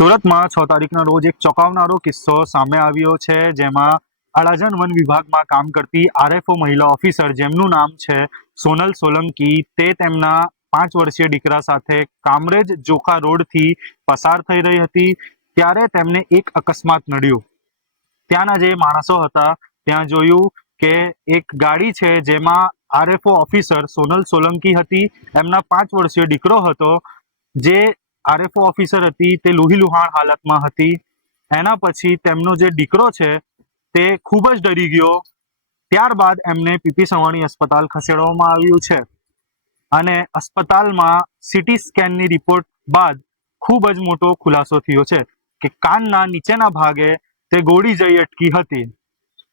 સુરતમાં છ તારીખના રોજ એક ચોંકાવનારો કિસ્સો સામે આવ્યો છે, જેમાં અડાજણ વન વિભાગમાં કામ કરતી આરએફઓ મહિલા ઓફિસર જેમનું નામ છે સોનલ સોલંકી, તે તેમના પાંચ વર્ષીય દીકરા સાથે કામરેજ જોખા રોડથી પસાર થઈ રહી હતી, ત્યારે તેમને એક અકસ્માત નડ્યો. ત્યાંના જે માણસો હતા, ત્યાં જોયું કે એક ગાડી છે જેમાં આરએફઓ ઓફિસર સોનલ સોલંકી હતી, એમના પાંચ વર્ષીય દીકરો હતો, જે આરએફઓ ઓફિસર હતી, તે લુહીલુહાણ હાલતમાં હતી. એના પછી તેમનો જે દીકરો છે, તે ખૂબ જ ડરી ગયો. ત્યારબાદ એમને પીપી સવાણી અસ્પતાલ ખસેડવામાં આવ્યું છે. અને અસ્પતાલમાં સીટી સ્કેનની રિપોર્ટ બાદ ખૂબ જ મોટો ખુલાસો થયો છે કે કાનના નીચેના ભાગે તે ગોળી જઈ અટકી હતી.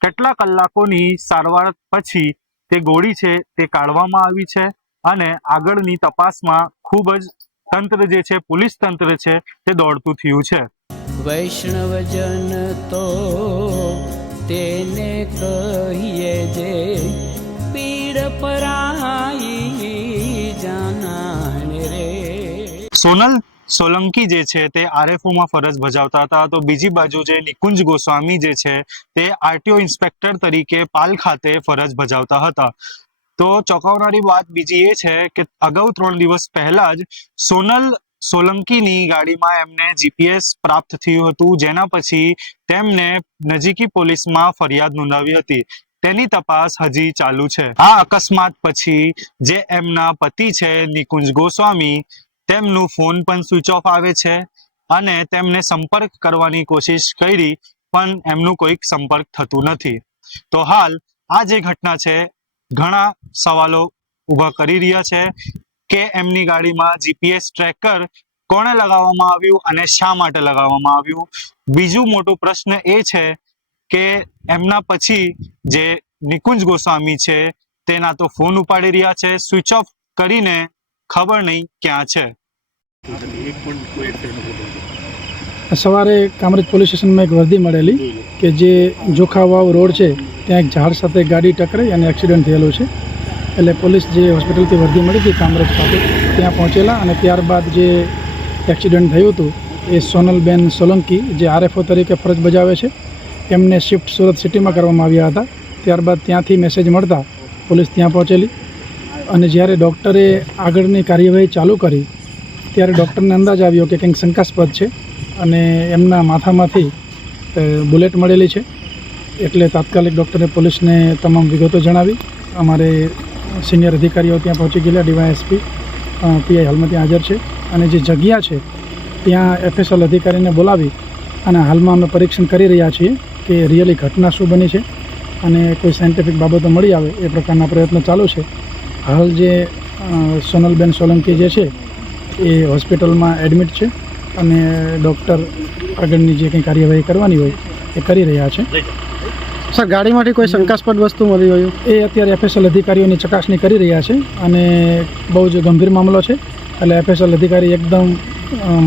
કેટલા કલાકોની સારવાર પછી તે ગોળી છે તે કાઢવામાં આવી છે અને આગળની તપાસમાં ખૂબ જ તંત્ર જે છે પોલીસ તંત્ર છે તે દોડતું થયું છે. વૈષ્ણવજન તો તેને કહીએ જે પીડ પરાઈ જાનાને રે. સોનલ સોલંકી જે છે તે આરએફઓમાં ફરજ બજાવતા હતા. તો બીજી બાજુ જે નિકુંજ ગોસ્વામી જે છે તે આરટીઓ ઇન્સ્પેક્ટર તરીકે પાલ ખાતે ફરજ બજાવતા હતા. તો ચોંકાવનારી વાત બીજી એ છે કે અગાઉ ત્રણ દિવસ પહેલા જ સોનલ સોલંકીની ગાડીમાં એમને જીપીએસ પ્રાપ્ત થયું હતું. જેના પછી તેમને નજીકી પોલીસમાં ફરિયાદ નોંધાવી હતી. તેની તપાસ હજી ચાલુ છે. આ અકસ્માત પછી જે એમના પતિ છે નિકુંજ ગોસ્વામી, તેમનું ફોન પણ સ્વિચ ઓફ આવે છે અને તેમને સંપર્ક કરવાની કોશિશ કરી, પણ એમનું કોઈક સંપર્ક થતું નથી. તો હાલ આ જે ઘટના છે ઘણા સવાલો ઊભા કરી રહ્યા છે કે એમની ગાડીમાં જીપીએસ ટ્રેકર કોણે લગાવવામાં આવ્યું અને શા માટે લગાવવામાં આવ્યું? બીજું મોટો પ્રશ્ન એ છે કે એમના પછી જે નિકુંજ ગોસ્વામી છે તેના તો ફોન ઉપાડી રહ્યા છે, સ્વિચ ઓફ કરીને ખબર નહીં ક્યાં છે. સવારે કામરેજ પોલીસ સ્ટેશનમાં એક વર્દી મળેલી કે જે જોખાવાવ રોડ છે ત્યાં એક ઝાડ સાથે ગાડી ટકરાઈ અને એક્સિડન્ટ થયેલો છે. એટલે પોલીસ જે હોસ્પિટલથી વર્ધી મળી હતી, કામરેજ ખાતે, ત્યાં પહોંચેલા અને ત્યારબાદ જે એક્સિડન્ટ થયું હતું, એ સોનલબેન સોલંકી, જે આરએફઓ તરીકે ફરજ બજાવે છે એમને શિફ્ટ સુરત સિટીમાં કરવામાં આવ્યા હતા. ત્યારબાદ ત્યાંથી મેસેજ મળતા પોલીસ ત્યાં પહોંચેલી અને જ્યારે ડૉક્ટરે આગળની કાર્યવાહી ચાલુ કરી, ત્યારે ડૉક્ટરને અંદાજ આવ્યો કે કંઈક શંકાસ્પદ છે અને એમના માથામાંથી બુલેટ મળેલી છે. એટલે તાત્કાલિક ડૉક્ટરે પોલીસને તમામ વિગતો જણાવી. અમારે સિનિયર અધિકારીઓ ત્યાં પહોંચી ગયેલા, ડીવાયએસપી પીઆઈ હાલમાં ત્યાં હાજર છે. અને જે જગ્યા છે, ત્યાં એફએસએલ અધિકારીને બોલાવી અને હાલમાં અમે પરીક્ષણ કરી રહ્યા છીએ કે રિયલી ઘટના શું બની છે અને કોઈ સાયન્ટિફિક બાબતો મળી આવે એ પ્રકારના પ્રયત્નો ચાલુ છે. હાલ જે સોનલબેન સોલંકી જે છે, એ હોસ્પિટલમાં એડમિટ છે અને ડૉક્ટર આગળની જે કંઈ કાર્યવાહી કરવાની હોય એ કરી રહ્યા છે. સર ગાડીમાંથી કોઈ શંકાસ્પદ વસ્તુ મળી હોય? એ અત્યારે એફએસએલ અધિકારીઓની ચકાસણી કરી રહ્યા છે અને બહુ જ ગંભીર મામલો છે. એટલે એફએસએલ અધિકારી એકદમ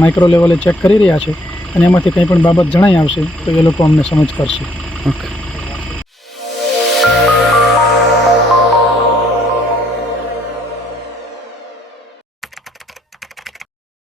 માઇક્રો લેવલે ચેક કરી રહ્યા છે અને એમાંથી કંઈ પણ બાબત જણાઈ આવશે તો એ લોકો અમને સમજ કરશે. ઓકે.